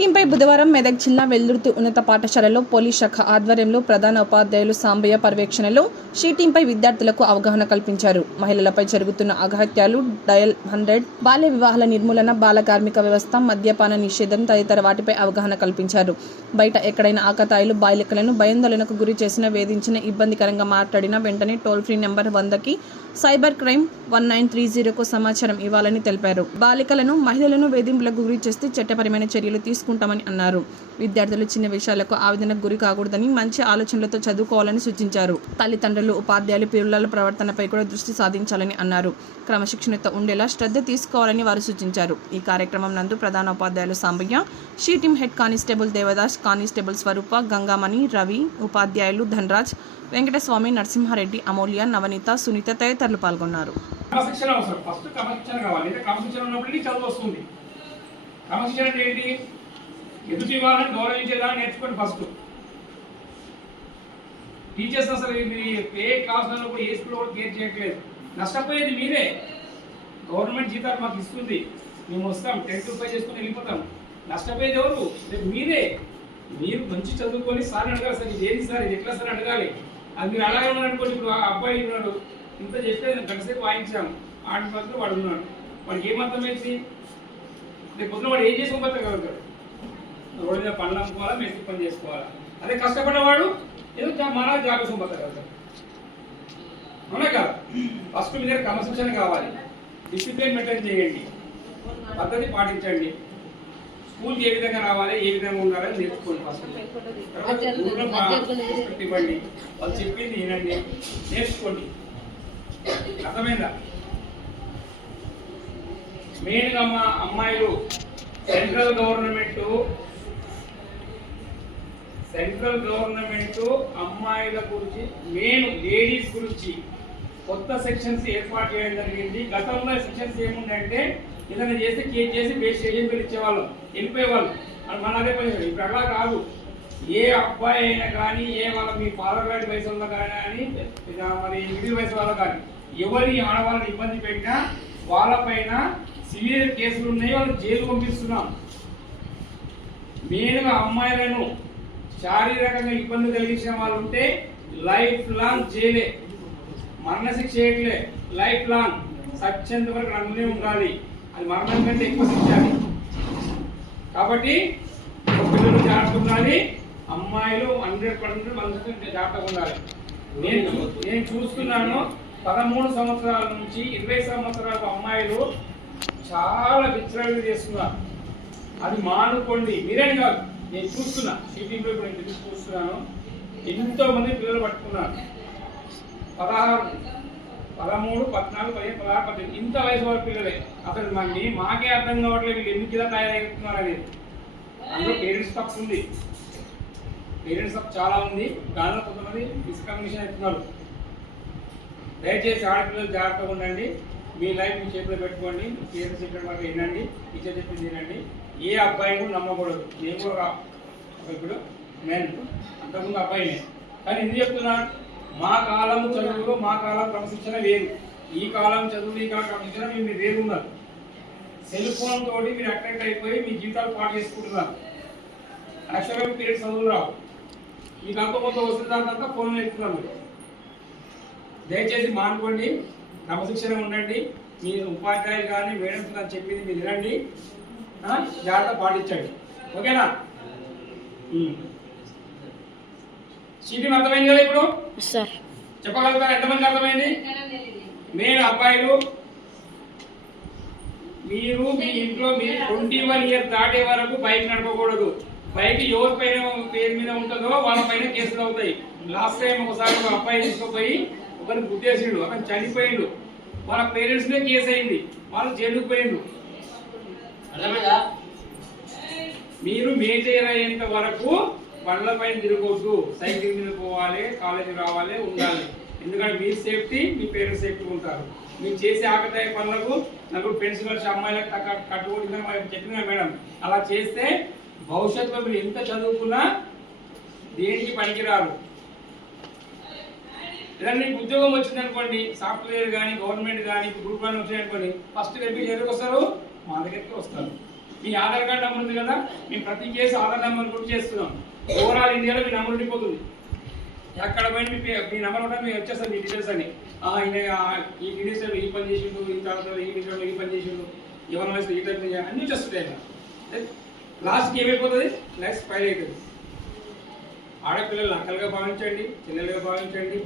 టీంపై బుధవారం మెదక్ జిల్లా వెల్దుర్తి ఉన్నత పాఠశాలలో పోలీస్ శాఖ ఆధ్వర్యంలో ప్రధాన ఉపాధ్యాయులు సాంబయ్య పర్యవేక్షణలో టీంపై విద్యార్థులకు అవగాహన కల్పించారు. మహిళలపై జరుగుతున్న అఘాయిత్యాలు, డయల్ 100, బాల్య వివాహాల నిర్మూలన, బాల కార్మిక వ్యవస్థ, మద్యపాన నిషేధం తదితర వాటిపై అవగాహన కల్పించారు. బయట ఎక్కడైనా ఆకతాయిలు బాలికలను భయాందోళనకు గురి చేసిన, వేధించిన, ఇబ్బందికరంగా మాట్లాడిన వెంటనే టోల్ ఫ్రీ నెంబర్ 100కి సైబర్ క్రైమ్ 1930కు సమాచారం ఇవ్వాలని తెలిపారు. బాలికలను, మహిళలను వేధింపులకు గురి చేస్తే చట్టపరమైన చర్యలు తీసుకుంటామని అన్నారు. విద్యార్థులు చిన్న విషయాలకు ఆవేదనకు గురి కాకూడదని, మంచి ఆలోచనలతో చదువుకోవాలని సూచించారు. తల్లిదండ్రులు, ఉపాధ్యాయులు పిల్లల ప్రవర్తనపై కూడా దృష్టి సాధించాలని అన్నారు. క్రమశిక్షణతో ఉండేలా శ్రద్ధ తీసుకోవాలని వారు సూచించారు. ఈ కార్యక్రమం నందు ప్రధాన ఉపాధ్యాయులు Sambaiah, team head constable Devadas, constable Swarupa, Gangamani, Ravi, ఉపాధ్యాయులు ధనరాజ్, వెంకటస్వామి, నరసింహారెడ్డి, అమూల్య, నవనీత, సునీత తదితరులు పాల్గొన్నారు. క్రమశిక్షణ అవసరం. ఫస్ట్ క్రమశిక్షణ కావాలి. అంటే క్రమశిక్షణ ఉన్నప్పుడు చదువు వస్తుంది. క్రమశిక్షణ అంటే ఏంటి? ఎదుటి వాళ్ళని గౌరవించేదాన్ని నేర్చుకోండి. ఫస్ట్ టీచర్స్ అసలు ఏ క్లాసులలో కూడా ఏ స్కూల్లో కూడా కేర్ చేయట్లేదు. నష్టపోయేది మీరే. గవర్నమెంట్ జీతాలు మాకు ఇస్తుంది, మేము వస్తాం 10 to 5 చేసుకుని వెళ్ళిపోతాం. నష్టపోయేది ఎవరు? మీరే. మీరు మంచి చదువుకొని సార్ అడగాలి. సార్ ఇది ఏంటి సార్, ఇది ఎట్లా సార్ అడగాలి. అది మీరు అలాగే ఉన్నారనుకోండి. ఇప్పుడు ఆ అబ్బాయి ఉన్నాడు, ఇంత చెప్పేది గంటసేపు వాయించాము, ఆడి మాత్రం వాడు ఉన్నాడు. వాడికి ఏమర్థమైంది? రేపు పొద్దున వాడు ఏం చేసుకోగలుగుతాడు? రోడ్డు మీద పనులు అమ్ముకోవాలా, మెస్సి పని చేసుకోవాలా? అదే కష్టపడ్డవాడు ఏదో మన జాబ్ సొంపగలుగుతాడు. అవునా కదా? ఫస్ట్ మీ దగ్గర క్రమశిక్షణ కావాలి. డిసిప్లిన్ మెయింటైన్ చేయండి, పద్ధతి పాటించండి. స్కూల్కి ఏ విధంగా రావాలి, ఏ విధంగా ఉండాలని నేర్చుకోండి. ఫస్ట్ ఇవ్వండి, వాళ్ళు చెప్పింది వినండి, నేర్చుకోండి. అర్థమైందా? మెయిన్గా అమ్మాయిలు సెంట్రల్ గవర్నమెంట్ అమ్మాయిల గురించి, మెయిన్ లేడీస్ గురించి కొత్త సెక్షన్స్ ఏర్పాటు చేయడం జరిగింది. గతంలో సెక్షన్స్ ఏముందంటే ఏదైనా చేస్తే కేసు చేసి బేస్ ఏజెంట్లు ఇచ్చేవాళ్ళం, వెళ్ళిపోయేవాళ్ళు. అది మన అదే పని. ఇప్పుడు అలా కాదు. ఏ అబ్బాయి అయినా కానీ, ఏ వాళ్ళ మీ ఫాదర్ గారి వయసు వల్ల కానీ, మరి మిడిల్ వయసు వాళ్ళ కానీ, ఎవరి ఆడవాళ్ళని ఇబ్బంది పెట్టినా వాళ్ళపైన సివియర్ కేసులు ఉన్నాయి, వాళ్ళు జైలు పంపిస్తున్నాం. మెయిన్గా అమ్మాయిలను శారీరకంగా ఇబ్బంది కలిగించిన వాళ్ళు ఉంటే లైఫ్ లాంగ్ జైలే, మరణశిక్ష చేయట్లే. లైఫ్ లాంగ్ సత్యంత వరకు అందులో ఉండాలి. అది మరణం కంటే ఎక్కువ శిక్షాలి. కాబట్టి పిల్లలు జాగ్రత్త ఉండాలి. అమ్మాయిలు 100% జాగ్రత్తగా ఉండాలి. నేను చూస్తున్నాను 13 సంవత్సరాల నుంచి 20 సంవత్సరాల అమ్మాయిలు చాలా విచ్చలవిడి చేస్తున్నారు. అది మానుకోండి. మీరేని కాదు, నేను చూస్తున్నా. సిటీలో ఇప్పుడు నేను చూస్తున్నాను. ఎంతో మంది పిల్లలు పట్టుకున్నారు. 16, 13, 14, 15, 16, 18 ఇంత వయసు వారి పిల్లలే. అసలు మాకే అర్థం కావట్లేదు వీళ్ళు ఎందుకు ఇలా తయారవుతున్నారు అనేది. అందులో పేరెంట్స్ తప్పు ఉంది. పేరెంట్స్ తప్పు చాలా ఉంది. దానిలో కొంతమంది మిస్కమ్యూనికేషన్ అవుతున్నారు. దయచేసి ఆడపిల్లలు జాగ్రత్తగా ఉండండి. మీ లైఫ్ మీ చేతిలో పెట్టుకోండి. పేరెంట్స్ చెప్పిన వరకు వినండి, టీచర్ చెప్పింది వినండి. ఏ అబ్బాయి కూడా నమ్మకూడదు. నేను కూడా ఇప్పుడు నేను అంతకుముందు అబ్బాయినే. కానీ ఎందుకు చెప్తున్నా? మా కాలం చదువులు, మా కాలం క్రమశిక్షణ వేరు. ఈ కాలం చదువులు, ఈ కాలం క్రమశిక్షణ మీరు వేరు ఉన్నారు. సెల్ ఫోన్ తోటి మీరు అట్రాక్ట్ అయిపోయి మీ జీవితాలు పాటు చేసుకుంటున్నారు. యాక్చువల్గా మీ పేరెంట్స్ చదువులు రావు. మీకు అంత వస్తుంది, దాంతా ఫోన్ నేర్పుతున్నారు. దయచేసి మానుకోండి, క్రమశిక్షణ ఉండండి. మీ ఉపాధ్యాయులు కానీ మేడమ్స్ కానీ చెప్పింది మీరు వినండి, జాగ్రత్త పాటించండి. ఓకేనా? చీటీని అర్థమైంది కదా? ఇప్పుడు చెప్పగలుగుతారు ఎంతమంది అర్థమైంది? మెయిన్ అబ్బాయిలు, మీరు మీ ఇంట్లో మీరు 21 years దాటే వరకు బైక్ నడపకూడదు. బైక్ ఎవరి పేరు మీద ఉంటుందో వాళ్ళ పైన కేసులు అవుతాయి. లాస్ట్ టైం ఒకసారి ఒక అబ్బాయి తీసుకుపోయి ఒకరిని గుద్దేసిండు, అతను చనిపోయిండు. వాళ్ళ పేరెంట్స్ మీద కేసు అయింది, వాళ్ళు జైలుకు పోయిండు. అర్థమైందా? మీరు మేజర్ అయ్యేంత వరకు బండ్ల పైన తిరగొద్దు. సైకిల్ మీద పోవాలి, కాలేజీ రావాలి, ఉండాలి. ఎందుకంటే మీ సేఫ్టీ, మీ పేరెంట్స్ సేఫ్టీ ఉంటారు. మీరు చేసే ఆకతాయి పనులకు నాకు ఫ్రెండ్స్ కలిసి అమ్మాయిలకు కట్టుకుంటున్నా చెప్పినా మేడం, అలా చేస్తే భవిష్యత్తులో మీరు ఎంత చదువుకున్నా దేనికి పనికిరారు. ఏదైనా మీకు ఉద్యోగం వచ్చింది అనుకోండి, సాఫ్ట్వేర్ కానీ, గవర్నమెంట్ కానీ, గ్రూప్ 1 వచ్చాయనుకోండి, ఫస్ట్ రేపు ఎదురుకు వస్తారు, మా దగ్గరికి వస్తారు. మీ ఆధార్ కార్డు నెంబర్ ఉంది కదా, మేము ప్రతి కేసు ఆధార్ నెంబర్ కూడా చేస్తున్నాం. ఓవరాల్ ఇండియాలో మీ నెంబర్ ఉండిపోతుంది. ఎక్కడ పోయిన మీ నెంబర్ ఉంటుంది, మీకు వచ్చేస్తుంది మీ డీటెయిల్స్ అని. ఈ డీటెయిల్స్ ఈ పని చేసిండు, ఈ తర్వాత ఈ డీటెయిల్ ఈ పని చేసిండు, ఎవరి వయసు ఈ టైప్ అన్నీ వచ్చేస్తుంటాయి. లాస్ట్కి ఏమైపోతుంది, నెక్స్ట్ ఫైల్ అవుతుంది. ఆడపిల్లలు అక్కలుగా భావించండి, చెల్లెలుగా భావించండి.